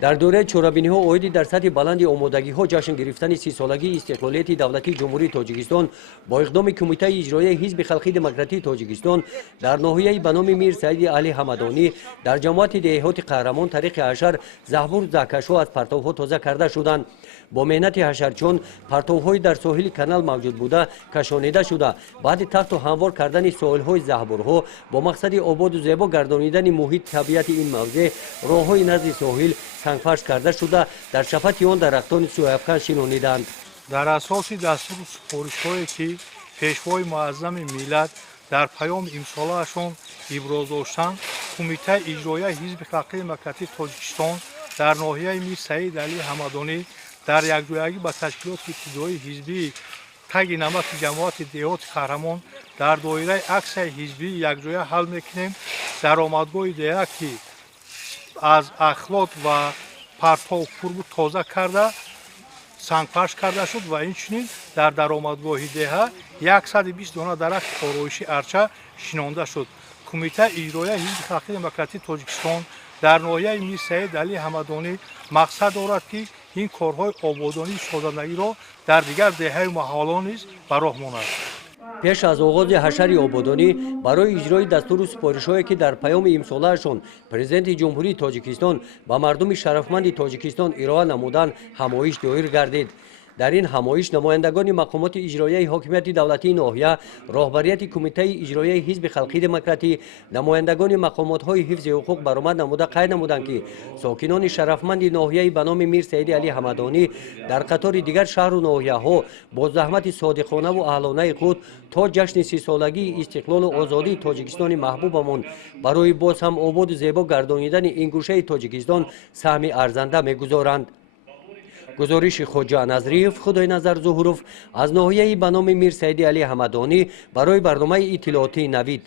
дар дораи чорабиниҳо оиди дар сатҳи баланди омодагиҳо ҷашн гирифтани 30-солагии истиқлолияти давлатии ҷумҳурии Тоҷикистон бо иқдоми Кумитаи иҷроияи Ҳизби Халқии Демократии Тоҷикистон дар ноҳияи ба номи Мир Саиди Али Ҳамадонӣ дар ҷамоати деҳоти Қаҳрамон тариқи ҳашар заҳбур закашҳо аз партовҳо тоза карда шуданд. бо меҳнати ҳашарчон партовҳои дар соҳили канал мавҷуд буда кашонида шуда баъди тахту ҳамвор кардани соилҳои заҳбурҳо бо мақсади ободу зебо гардонидани муҳити табиати ин мавзеъ роҳҳои назди соҳил сангфарш карда шуда дар шафати он дарахтони сӯяфкан шинониданд. дар асоси дастуру супоришҳое ки пешвои муаззами миллат дар паёми имсолаашон иброз доштанд, Кумитаи иҷроияи Ҳизби Халқии Демократии Тоҷикистон дар ноҳияи Мир Саид Али Ҳамадонӣ дар якҷоягӣ ба ташкилоти ибтидоии ҳизбии таги намаки ҷамоати деҳоти Қаҳрамон дар доираи аксияи ҳизбии якҷоя ҳал мекунем даромадгоҳи деҳа ки аз ахлот ва партов пурбу тоза карда сангпаш карда шуд ва инчунин дар даромадгоҳи деҳа 120 дона дарахти ороиши арча шинонда шуд. Кумитаи иҷроияи Ҳизби Халқии Демократии Тоҷикистон дар ноҳияи Мир Саид Али Ҳамадонӣ мақсад дорад ки ин корҳои ободонии созандагиро дар дигар деҳаи маҳаллон низ ба роҳ монад. пеш аз оғози ҳашари ободонӣ барои иҷрои дастуру супоришҳое ки дар паёми имсолаашон президенти ҷумҳурии Тоҷикистон ба мардуми шарафманди Тоҷикистон ироа намуданд ҳамоиш доир гардид. дар ин ҳамоиш намояндагони мақомоти иҷроияи ҳокимияти давлатии ноҳия, роҳбарияти Кумитаи иҷроияи Ҳизби Халқии Демократӣ, намояндагони мақомотҳои ҳифзи ҳуқуқ баромад намуда қайд намуданд ки сокинони шарафманди ноҳияи ба номи Мир Саиди Али Ҳамадонӣ дар қатори дигар шаҳру ноҳияҳо бо заҳмати содиқонаву аҳлонаи худ то ҷашни 30-солагии истиқлолу озодии Тоҷикистони маҳбубамон барои боз ҳам ободу зебо гардонидани ин гӯшаи Тоҷикистон саҳми арзанда мегузоранд. гузориши Хоҷа Назриев, Худойназар Зуҳуров аз ноҳияи ба номи Мир Саиди Али Ҳамадонӣ барои барномаи иттилооти Навид.